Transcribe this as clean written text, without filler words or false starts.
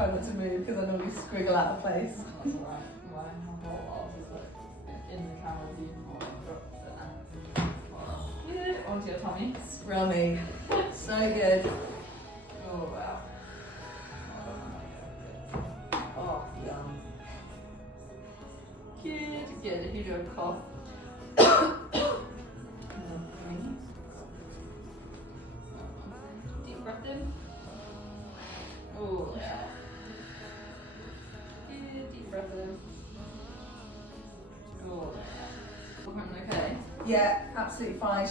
try not to move because I normally squiggle out of place. That's alright. My whole arse is like in the camel beam or dropped it. Yeah, onto your tummy. It's rummy. So good. Oh wow. Oh, yum. Good, good. If you do a cough. Deep breath in. Oh yeah. Good, deep breath in. Oh yeah. Okay. Yeah, absolutely fine.